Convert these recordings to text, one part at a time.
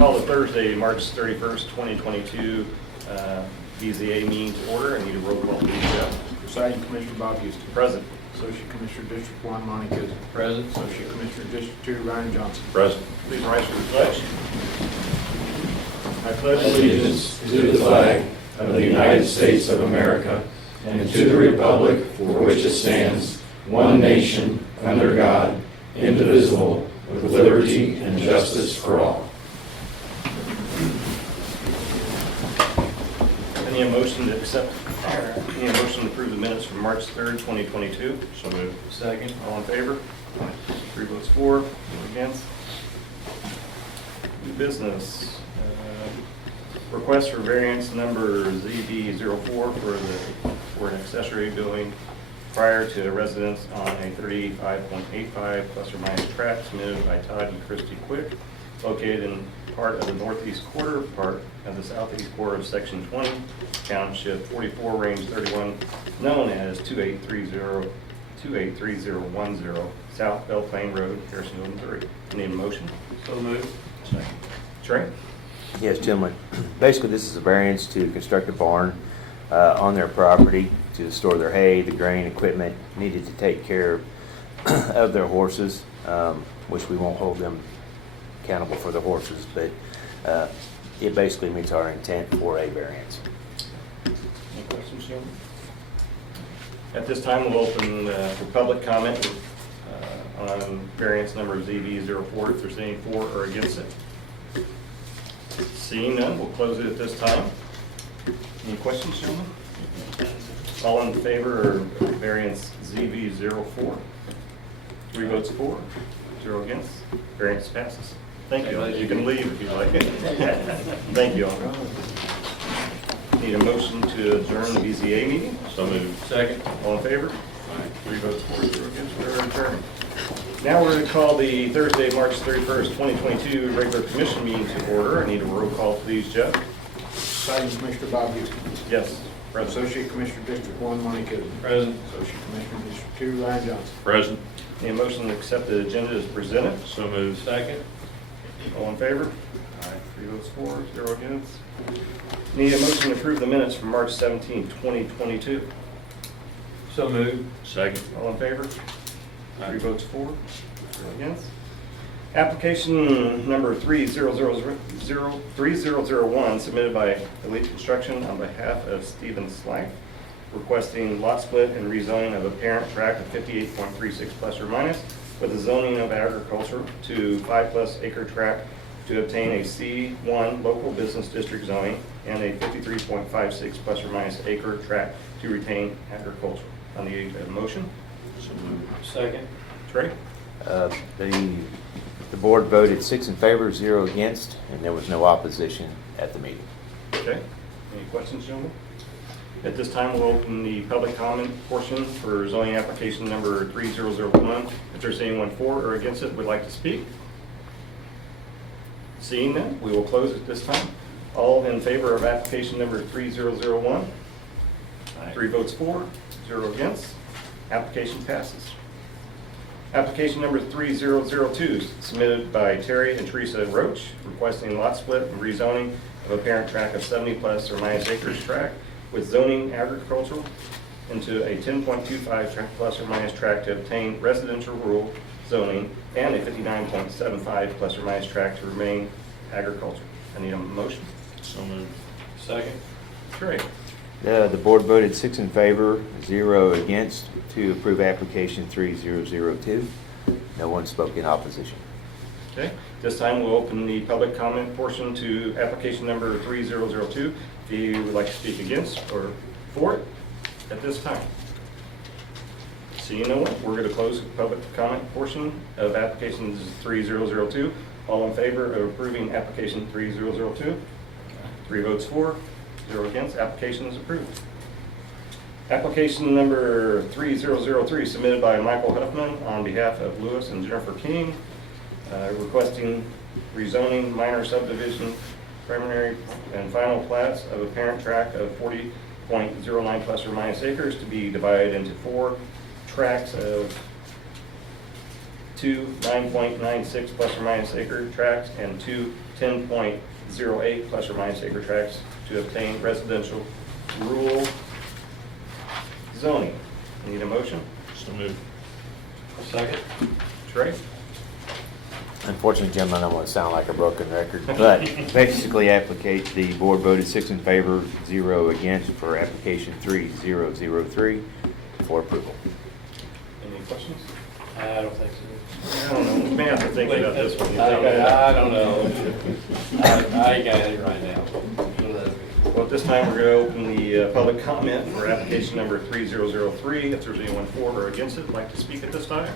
Call the Thursday, March 31st, 2022 BZA meeting to order. I need a roll call, please, Jeff. Presiding Commissioner Bob Houston. Present. Associate Commissioner District 1, Monty Kizner. Present. Associate Commissioner District 2, Ryan Johnson. Present. Please rise for the pledge. I pledge Allegiance to the flag of the United States of America and to the republic for which it stands, one nation, under God, indivisible, with liberty and justice for all. Any motion to accept, any motion to approve the minutes from March 3rd, 2022? So moved. Second. All in favor? 3 votes for, 1 against. New business. Request for variance number ZB04 for an accessory building prior to a residence on a 35.85 plus or minus tract submitted by Todd and Christy Quick, located in part of the northeast quarter, part of the southeast quarter of section 20, township 44, range 31, known as 283010 South Belle Plaine Road, Harrisonville, Missouri. Need a motion? So moved. Second. Trey? Yes, gentlemen. Basically, this is a variance to construct a barn on their property to store their hay, the grain, equipment needed to take care of their horses, which we won't hold them accountable for the horses, but it basically meets our intent for a variance. Any questions, gentlemen? At this time, we'll open for public comment on variance number ZB04 if there's any for or against it. Seeing none, we'll close it at this time. Any questions, gentlemen? All in favor of variance ZB04? 3 votes for, 0 against. Variance passes. Thank you. You can leave if you like. Thank you all. Need a motion to adjourn the BZA meeting? So moved. Second. All in favor? 3 votes for, 0 against. We're adjourned. Now we're going to call the Thursday, March 31st, 2022 regular commission meeting to order. I need a roll call, please, Jeff. Presiding Commissioner Bob Houston. Yes. Present. Associate Commissioner District 1, Monty Kizner. Present. Associate Commissioner District 2, Ryan Johnson. Present. Need a motion to accept the agenda as presented? So moved. Second. All in favor? Aye. 3 votes for, 0 against. Need a motion to approve the minutes from March 17th, 2022? So moved. Second. All in favor? 3 votes for, 0 against. Application number 3001 submitted by Elite Construction on behalf of Stephen Slack, requesting lot split and rezoning of a parent tract of 58.36 plus or minus with a zoning of agriculture to 5+ acre tract to obtain a C1 local business district zoning and a 53.56 plus or minus acre tract to retain agriculture. On the motion? So moved. Second. Trey? The board voted 6 in favor, 0 against, and there was no opposition at the meeting. Okay. Any questions, gentlemen? At this time, we'll open the public comment portion for zoning application number 3001. If there's anyone for or against it would like to speak. Seeing none, we will close at this time. All in favor of application number 3001? Aye. 3 votes for, 0 against. Application passes. Application number 3002 submitted by Terry and Teresa Roach, requesting lot split and rezoning of a parent tract of 70 plus or minus acres tract with zoning agricultural into a 10.25 plus or minus tract to obtain residential rural zoning and a 59.75 plus or minus tract to remain agriculture. I need a motion. So moved. Second. Trey. The board voted 6 in favor, 0 against to approve application 3002. No one spoke in opposition. Okay. This time we'll open the public comment portion to application number 3002. If you would like to speak against or for it at this time. Seeing no one, we're going to close the public comment portion of application 3002. All in favor of approving application 3002? 3 votes for, 0 against. Application is approved. Application number 3003 submitted by Michael Huffman on behalf of Lewis and Jennifer King, requesting rezoning minor subdivision preliminary and final plats of a parent tract of 40.09 plus or minus acres to be divided into 4 tracts of 2 9.96 plus or minus acre tracts and 2 10.08 plus or minus acre tracts to obtain residential rural zoning. Need a motion? So moved. Second. Trey? Unfortunately, gentlemen, I don't want to sound like a broken record, but basically the board voted 6 in favor, 0 against for application 3003 for approval. Any questions? I don't think so. I don't know, we may have to think about this one. I don't know. I ain't got it right now. Well, at this time, we're going to open the public comment for application number 3003. If there's anyone for or against it, would like to speak at this time.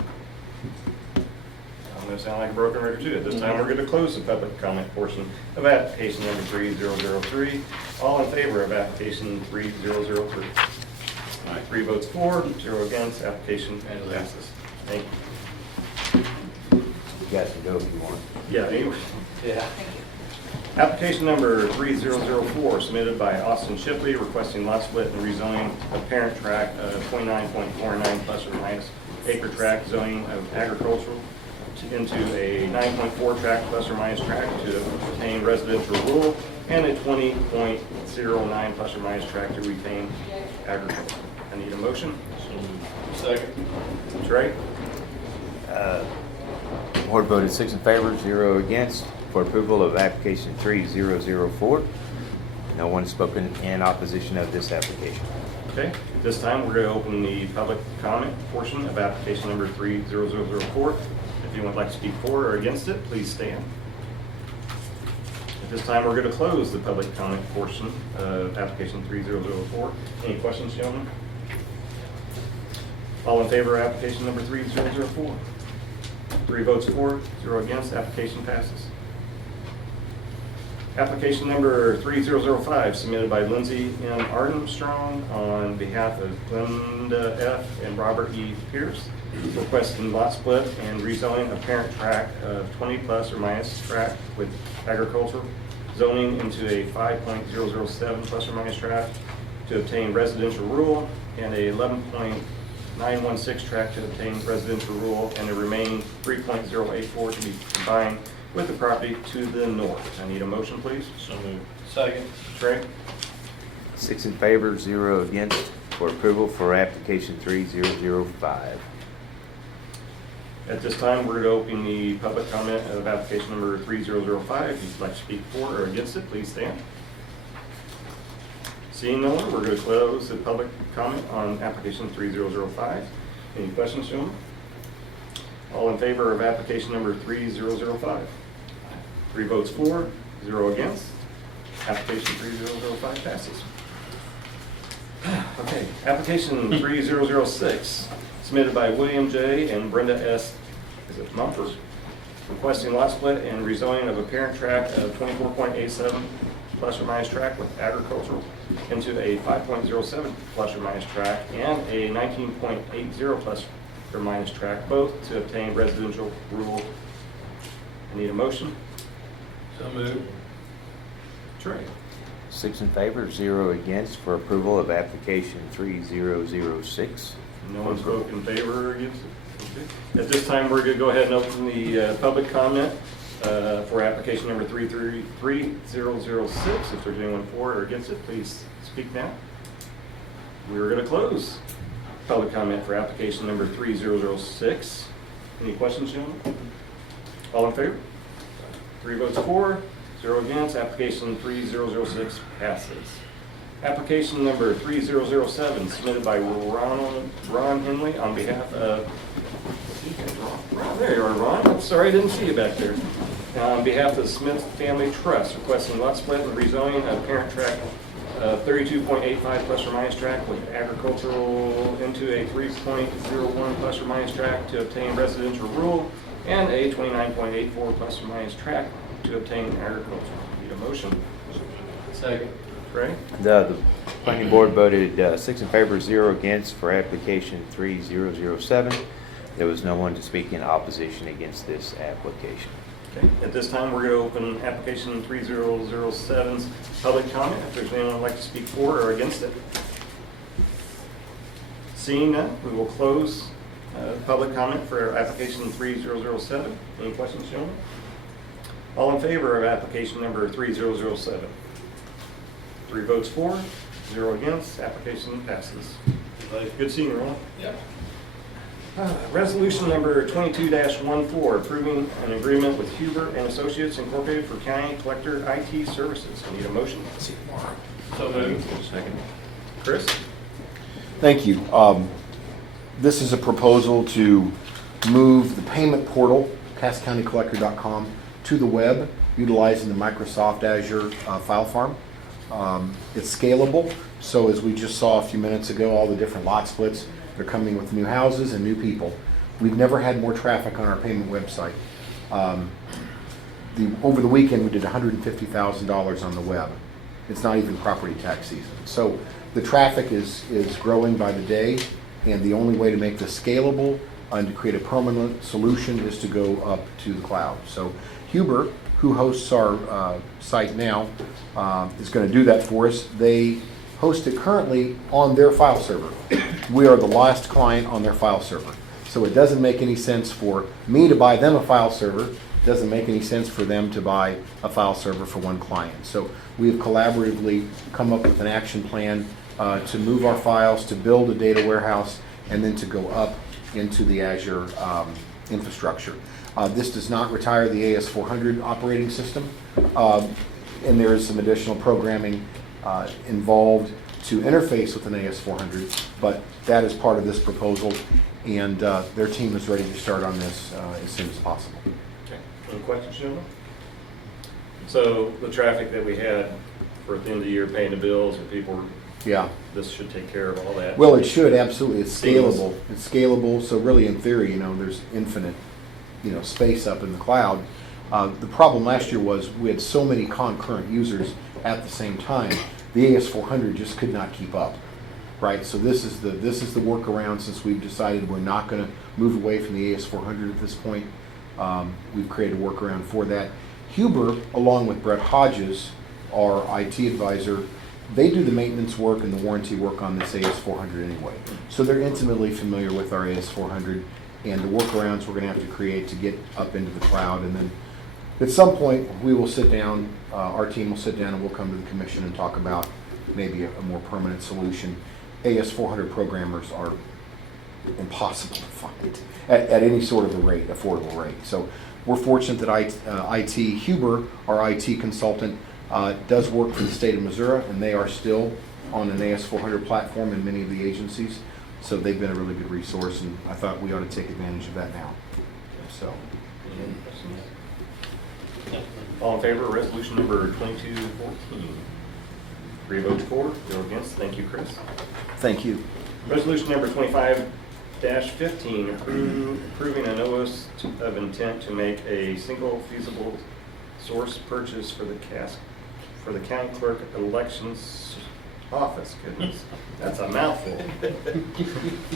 I'm going to sound like a broken record too. At this time, we're going to close the public comment portion of application number 3003. All in favor of application 3003? 3 votes for, 0 against, application passes. Thank you. You guys can go if you want. Yeah, anyway. Yeah. Application number 3004 submitted by Austin Shipley requesting lot split and rezoning of parent tract of 29.49 plus or minus acre tract zoning of agricultural into a 9.4 tract plus or minus tract to obtain residential rural and a 20.09 plus or minus tract to retain agriculture. I need a motion. Second. Trey? Board voted 6 in favor, 0 against for approval of application 3004. No one spoken in opposition of this application. Okay, at this time, we're going to open the public comment portion of application number 3004. If anyone would like to speak for or against it, please stand. At this time, we're going to close the public comment portion of application 3004. Any questions, gentlemen? All in favor of application number 3004? 3 votes for, 0 against, application passes. Application number 3005 submitted by Lindsay M. Armstrong on behalf of Linda F. and Robert E. Pierce, requesting lot split and rezoning of parent tract of 20 plus or minus tract with agricultural zoning into a 5.007 plus or minus tract to obtain residential rural and a 11.916 tract to obtain residential rural and a remaining 3.084 to be combined with the property to the north. I need a motion, please. So moved. Second. Trey? 6 in favor, 0 against for approval for application 3005. At this time, we're going to open the public comment of application number 3005. If you'd like to speak for or against it, please stand. Seeing no one, we're going to close the public comment on application 3005. Any questions, gentlemen? All in favor of application number 3005? 3 votes for, 0 against. Application 3005 passes. Okay, application 3006, submitted by William J. and Brenda S. Mumford, requesting lot split and rezoning of a parent tract of 24.87 plus or minus tract with agricultural into a 5.07 plus or minus tract and a 19.80 plus or minus tract, both to obtain residential rural. I need a motion. So moved. Trey? 6 in favor, 0 against for approval of application 3006. No one spoke in favor or against it? Okay. At this time, we're going to go ahead and open the public comment for application number 3006. If there's anyone for or against it, please speak now. We're going to close public comment for application number 3006. Any questions, gentlemen? All in favor? 3 votes for, 0 against. Application 3006 passes. Application number 3007 submitted by Ron Henley on behalf of, Ron, there you are, Ron. I'm sorry, I didn't see you back there. On behalf of Smith Family Trust, requesting lot split and rezoning of parent tract 32.85 plus or minus tract with agricultural into a 3.01 plus or minus tract to obtain residential rural and a 29.84 plus or minus tract to obtain agricultural. Need a motion? Second. Ray? The planning board voted 6 in favor, 0 against for application 3007. There was no one to speak in opposition against this application. Okay. At this time, we're going to open application 3007's public comment. If there's anyone who'd like to speak for or against it. Seeing none, we will close public comment for application 3007. Any questions, gentlemen? All in favor of application number 3007? 3 votes for, 0 against, application passes. Good seeing you, Ron. Yep. Resolution number 22-14, approving an agreement with Huber and Associates Incorporated for county collector IT services. I need a motion. See you tomorrow. So moved. Second. Chris? Thank you. This is a proposal to move the payment portal, casscountycollector.com, to the web utilizing the Microsoft Azure file farm. It's scalable, so as we just saw a few minutes ago, all the different lot splits, they're coming with new houses and new people. We've never had more traffic on our payment website. Over the weekend, we did $150,000 on the web. It's not even property tax season. So the traffic is growing by the day, and the only way to make this scalable and to create a permanent solution is to go up to the cloud. So Huber, who hosts our site now, is going to do that for us. They host it currently on their file server. We are the last client on their file server. So it doesn't make any sense for me to buy them a file server. It doesn't make any sense for them to buy a file server for one client. So we have collaboratively come up with an action plan to move our files, to build a data warehouse, and then to go up into the Azure infrastructure. This does not retire the AS400 operating system, and there is some additional programming involved to interface with an AS400, but that is part of this proposal, and their team is ready to start on this as soon as possible. Okay. Any questions, gentlemen? So the traffic that we had for at the end of the year paying the bills, or people, Yeah. this should take care of all that. Well, it should, absolutely. It's Seamless. scalable. It's scalable, so really in theory, there's infinite, space up in the cloud. The problem last year was we had so many concurrent users at the same time, the AS400 just could not keep up, right? So this is the workaround since we've decided we're not going to move away from the AS400 at this point. We've created a workaround for that. Huber, along with Brett Hodges, our IT advisor, they do the maintenance work and the warranty work on this AS400 anyway. So they're intimately familiar with our AS400 and the workarounds we're going to have to create to get up into the cloud. And then at some point, we will sit down, our team will sit down and we'll come to the commission and talk about maybe a more permanent solution. AS400 programmers are impossible to find at any sort of a rate, affordable rate. So we're fortunate that IT Huber, our IT consultant, does work for the state of Missouri, and they are still on an AS400 platform in many of the agencies. So they've been a really good resource, and I thought we ought to take advantage of that now. So, Any questions? All in favor of resolution number 2214? 3 votes for, 0 against. Thank you, Chris. thank you. Resolution number 25-15, approving a notice of intent to make a single feasible source purchase for the county clerk elections office. Goodness, that's a mouthful.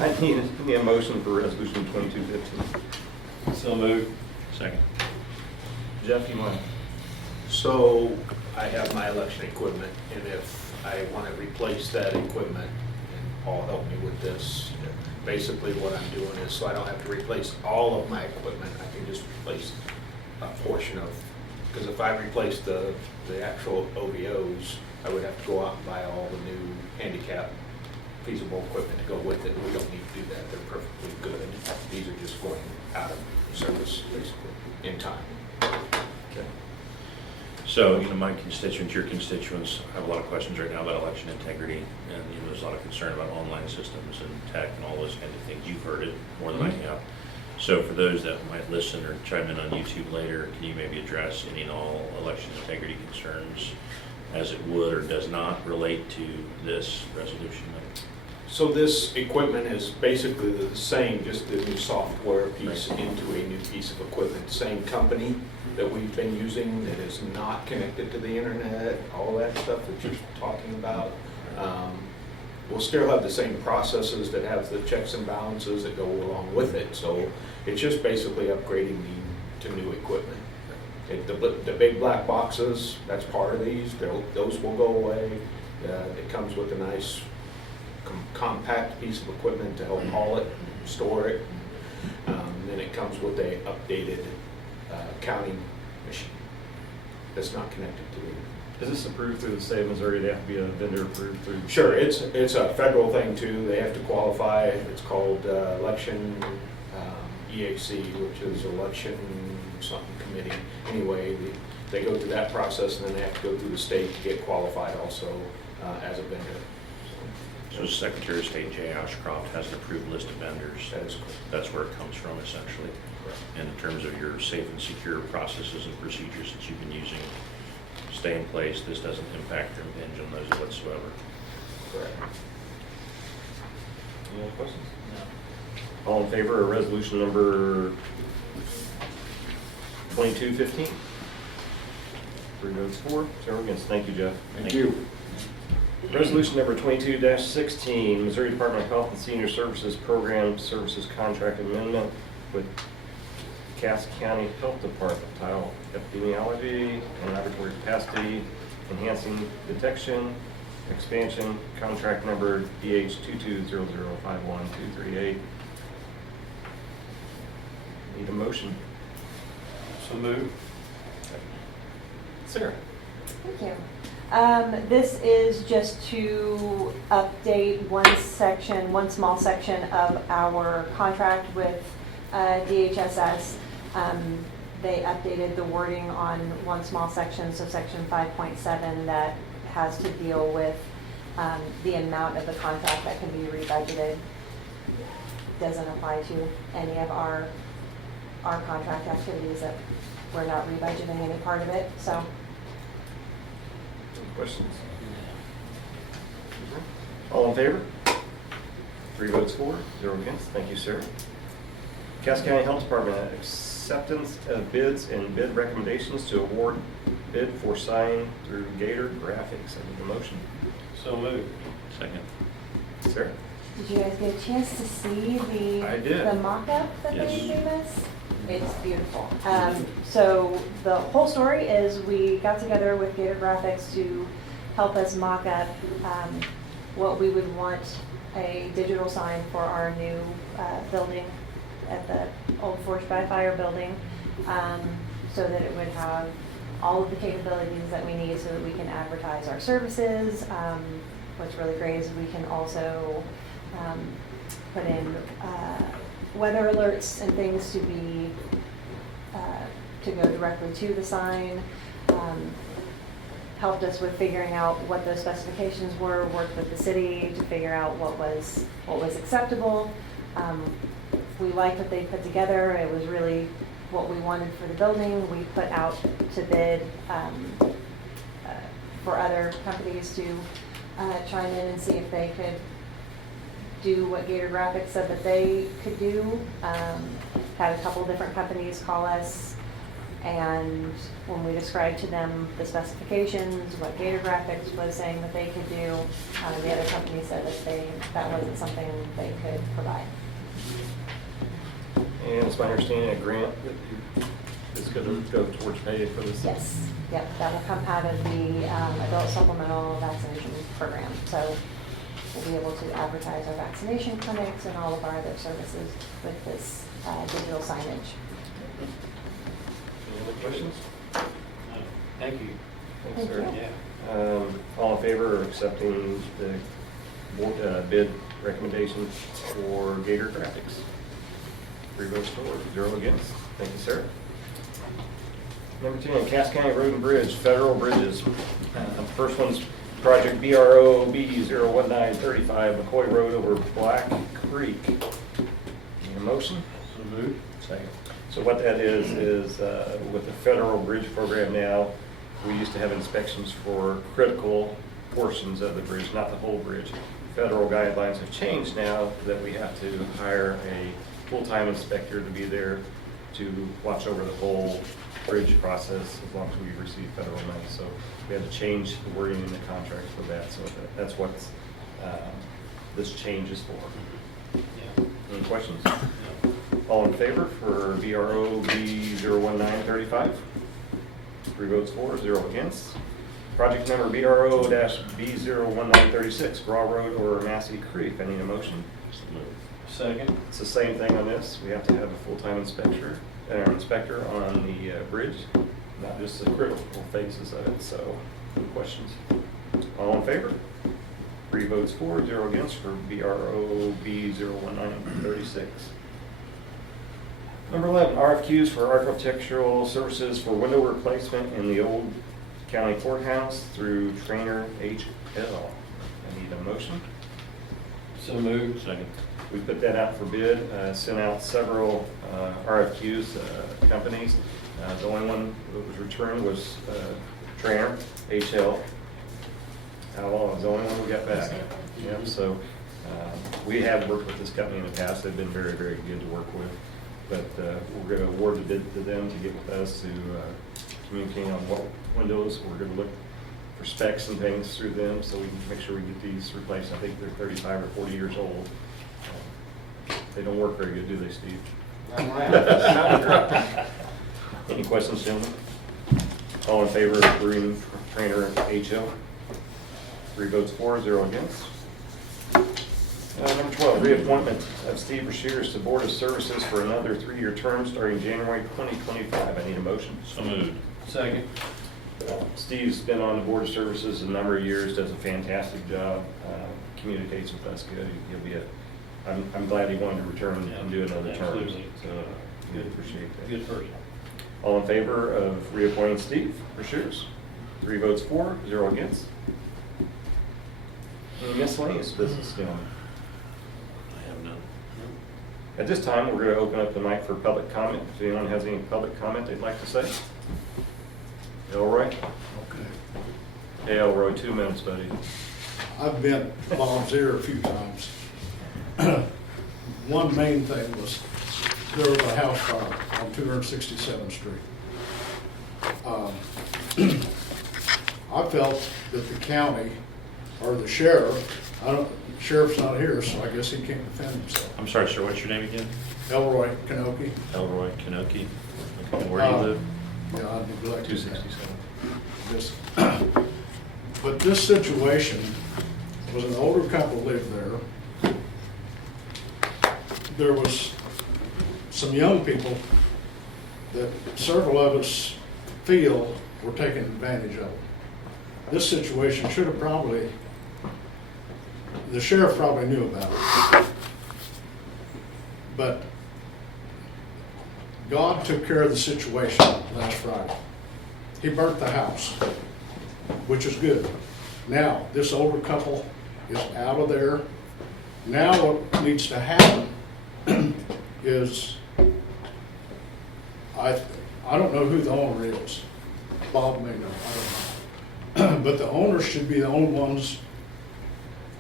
I need a motion for resolution 2215. So moved. Second. Jeff, you want? So I have my election equipment, and if I want to replace that equipment, and Paul helped me with this, basically what I'm doing is, so I don't have to replace all of my equipment, I can just replace a portion of, because if I replace the actual OVOs, I would have to go out and buy all the new handicap feasible equipment to go with it. We don't need to do that. They're perfectly good. These are just going out of service, basically, in time. Okay. So, my constituents, your constituents have a lot of questions right now about election integrity, and there's a lot of concern about online systems and tech and all those kinds of things. You've heard it more than I have. So for those that might listen or chime in on YouTube later, can you maybe address any and all election integrity concerns as it would or does not relate to this resolution? So this equipment is basically the same, just the new software piece into a new piece of equipment. Same company that we've been using that is not connected to the internet, all that stuff that you're talking about. We'll still have the same processes that have the checks and balances that go along with it. So it's just basically upgrading to new equipment. The big black boxes, that's part of these. Those will go away. It comes with a nice compact piece of equipment to help haul it, store it. Then it comes with a updated counting machine. that's not connected to the internet. Is this approved through the state of Missouri? They have to be a vendor approved through? Sure, it's a federal thing too. They have to qualify. It's called election EAC, which is election something committee. Anyway, they go through that process, and then they have to go through the state to get qualified also as a vendor. So Secretary of State Jay Ashcroft has an approved list of vendors. That is correct. That's where it comes from essentially. And in terms of your safe and secure processes and procedures that you've been using, stay in place. This doesn't impact or impinge on those whatsoever. Correct. Any other questions? No. All in favor of resolution number 2215? 3 votes for, 0 against. Thank you, Jeff. Thank you. Resolution number 22-16, Missouri Department of Health and Senior Services Program Services Contract Amendment with Cass County Health Department, title Epidemiology and Laboratory Capacity, Enhancing Detection, Expansion, contract number DH2200512338. Need a motion? So moved. Sarah? Thank you. This is just to update one small section of our contract with DHSS. They updated the wording on one small section, so section 5.7 that has to deal with the amount of the contract that can be rebudgeted. Doesn't apply to any of our contract activities that we're not rebudgeting any part of it, so. Any questions? All in favor? 3 votes for, 0 against. Thank you, Sarah. Cass County Health Department, acceptance of bids and bid recommendations to award bid for sign through Gator Graphics. I need a motion. So moved. Second. Sarah? Did you guys get a chance to see I did. the mock-up that Yes. they gave us? It's beautiful. So the whole story is we got together with Gator Graphics to help us mock up what we would want a digital sign for our new building at the old Forged by Fire building, so that it would have all of the capabilities that we need so that we can advertise our services. What's really great is we can also put in weather alerts and things to be to go directly to the sign. Helped us with figuring out what those specifications were. Worked with the city to figure out what was acceptable. We liked what they put together. It was really what we wanted for the building. We put out to bid for other companies to chime in and see if they could do what Gator Graphics said that they could do. Had a couple different companies call us, and when we described to them the specifications, what Gator Graphics was saying that they could do, the other company said that that wasn't something they could provide. And it's my understanding a grant that is going to go towards pay for this. Yes, yep, that will come out of the adult supplemental vaccination program. So we'll be able to advertise our vaccination clinics and all of our other services with this digital signage. Any other questions? Thank you. Thanks, Thank sir. you. Yeah. All in favor of accepting the bid recommendations for Gator Graphics? 3 votes for, 0 against. Thank you, sir. Number 10, Cass County Road and Bridge, federal bridges. First one's project BRO B01935, McCoy Road over Black Creek. Need a motion? So moved. Second. So what that is with the federal bridge program now, we used to have inspections for critical portions of the bridge, not the whole bridge. Federal guidelines have changed now that we have to hire a full-time inspector to be there to watch over the whole bridge process as long as we receive federal money. So we had to change the wording in the contract for that. So that's what this change is for. Yeah. Any questions? No. All in favor for VRO B01935? 3 votes for, 0 against. Project number BRO-B01936, Raw Road over Massey Creek. I need a motion. So moved. Second. It's the same thing on this. We have to have a full-time inspector on the bridge. not just the critical phases of it, so, any questions? All in favor? 3 votes for, 0 against for BROB 01936. Number 11, RFQs for architectural services for window replacement in the old county courthouse through Trainer HL. I need a motion. So moved. Second. We put that out for bid, sent out several RFQs, companies. The only one that was returned was Trainer HL. How long was the only one we got back? Yeah, so we have worked with this company in the past. They've been very, very good to work with. But we're going to award the bid to them to get with us to communicate on what windows. We're going to look for specs and things through them so we can make sure we get these replaced. I think they're 35 or 40 years old. They don't work very good, do they, Steve? Any questions, gentlemen? All in favor of approving Trainer HL? 3 votes for, 0 against. Number 12, reappointment of Steve Beshears to Board of Services for another 3-year term starting January 2025. I need a motion. So moved. Second. Steve's been on the Board of Services a number of years, does a fantastic job, communicates with us good. He'll be I'm glad he wanted to return and do another term. Absolutely. So good, appreciate that. Good person. All in favor of reappointing Steve Beshears? 3 votes for, 0 against. Any miscellaneous business, gentlemen? I have none. At this time, we're going to open up the mic for public comment. If anyone has any public comment they'd like to say? Elroy? Okay. Hey, Elroy, 2 minutes, buddy. I've been Bob's ear a few times. One main thing was there was a house fire on 267th Street. I felt that the county or the sheriff, sheriff's not here, so I guess he can't defend himself. I'm sorry, sir, what's your name again? Elroy Kanoki. Elroy Kanoki. Okay, where do you live? Yeah, I neglected that. 267. This- But this situation was an older couple lived there. There was some young people that several of us feel were taken advantage of. This situation should have probably, the sheriff probably knew about it. But God took care of the situation last Friday. He burnt the house, which is good. Now, this older couple is out of there. Now what needs to happen is, I don't know who the owner is. Bob may know, I don't know. But the owners should be the only ones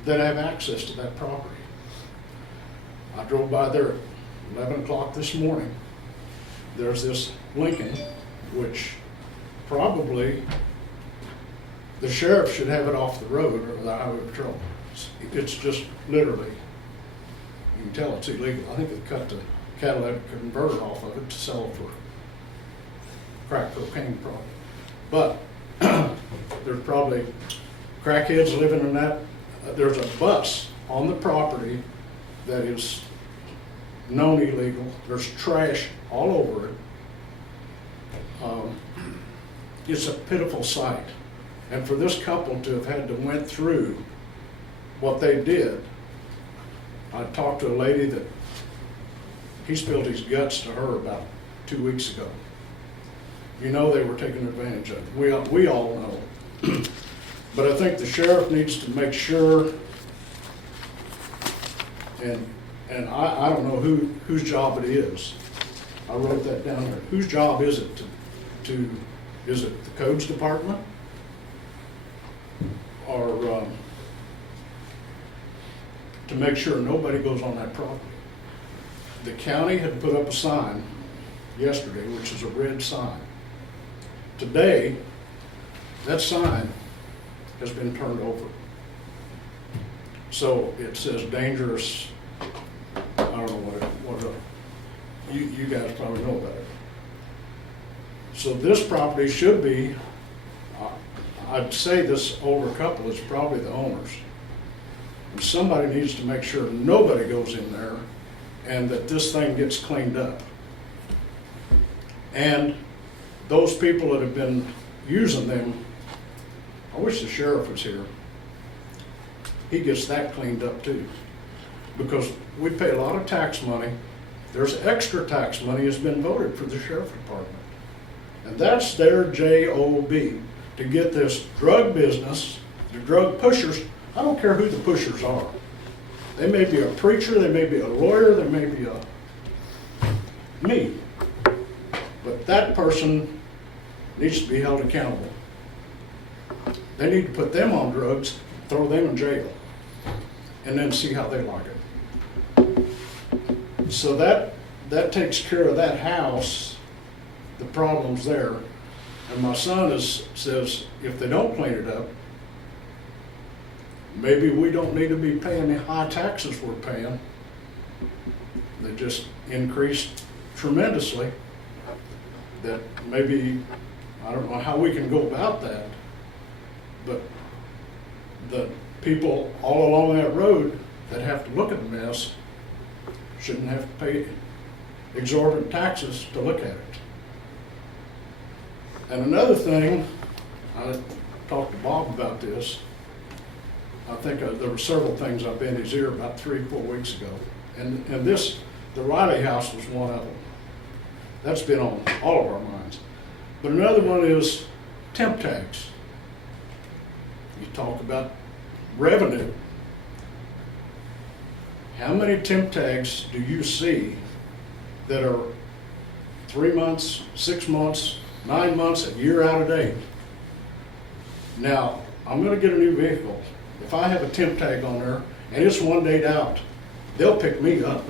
that have access to that property. I drove by there at 11 o'clock this morning. There's this Lincoln, which probably the sheriff should have it off the road or the highway patrol. It's just literally, you can tell it's illegal. I think they cut the catalytic converter off of it to sell it for crack cocaine probably. But there's probably crackheads living in that. There's a bus on the property that is known illegal. There's trash all over it. It's a pitiful sight. And for this couple to have had to went through what they did, I talked to a lady that he spilled his guts to her about 2 weeks ago. You know they were taking advantage of it. We all know. But I think the sheriff needs to make sure, and I don't know whose job it is. I wrote that down there. Whose job is it is it the codes department? Or to make sure nobody goes on that property. The county had put up a sign yesterday, which is a red sign. Today, that sign has been turned over. So it says dangerous, I don't know what you guys probably know about it. So this property should be, I'd say this older couple is probably the owners. And somebody needs to make sure nobody goes in there and that this thing gets cleaned up. And those people that have been using them, I wish the sheriff was here. He gets that cleaned up too. Because we pay a lot of tax money. There's extra tax money has been voted for the sheriff department. And that's their job, to get this drug business, the drug pushers. I don't care who the pushers are. They may be a preacher, they may be a lawyer, they may be me. But that person needs to be held accountable. They need to put them on drugs, throw them in jail, and then see how they like it. So that takes care of that house, the problems there. And my son says, if they don't clean it up, maybe we don't need to be paying the high taxes we're paying. They just increased tremendously. That maybe, I don't know how we can go about that, but the people all along that road that have to look at the mess shouldn't have to pay exorbitant taxes to look at it. And another thing, I talked to Bob about this. I think there were several things I've been in his ear about 3-4 weeks ago. And this, the Riley house was one of them. That's been on all of our minds. But another one is temp tags. You talk about revenue. How many temp tags do you see that are 3 months, 6 months, 9 months, a year out of date? Now, I'm gonna get a new vehicle. If I have a temp tag on there and it's 1 date out, they'll pick me up.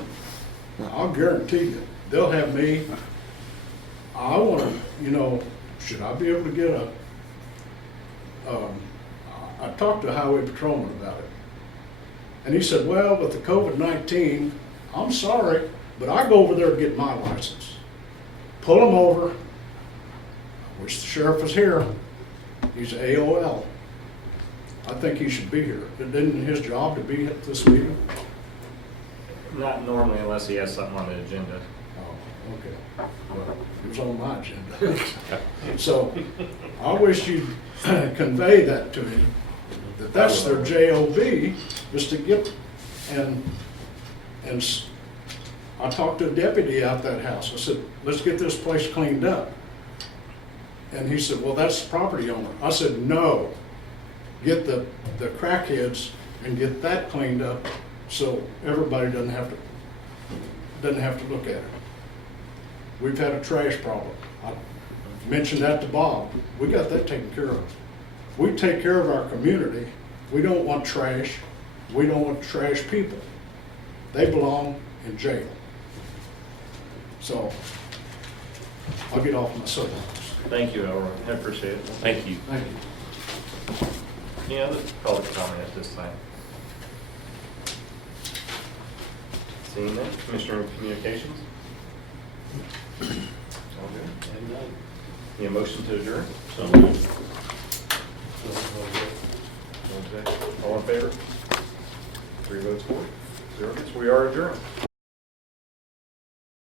I'll guarantee you, they'll have me. I wanna, should I be able to get I talked to a highway patrolman about it. And he said, well, with the COVID-19, I'm sorry, but I go over there to get my license. Pull him over. I wish the sheriff was here. He's AOL. I think he should be here. It isn't his job to be at this meeting. Not normally unless he has something on the agenda. Oh, okay. Well, it was on my agenda. So I wish you'd convey that to him, that that's their job, is to get, and I talked to a deputy out that house. I said, let's get this place cleaned up. And he said, well, that's the property owner. I said, no, get the crackheads and get that cleaned up so everybody doesn't have to look at it. We've had a trash problem. I mentioned that to Bob. We got that taken care of. We take care of our community. We don't want trash. We don't want trash people. They belong in jail. So I'll get off my soapbox. Thank you, Elroy. I appreciate it. Thank you. Thank you. Any other public comment at this time? Seeing none, Commissioner of Communications? All good. Any motion to adjourn? So moved. All in favor? 3 votes for, 0 against. We are adjourned.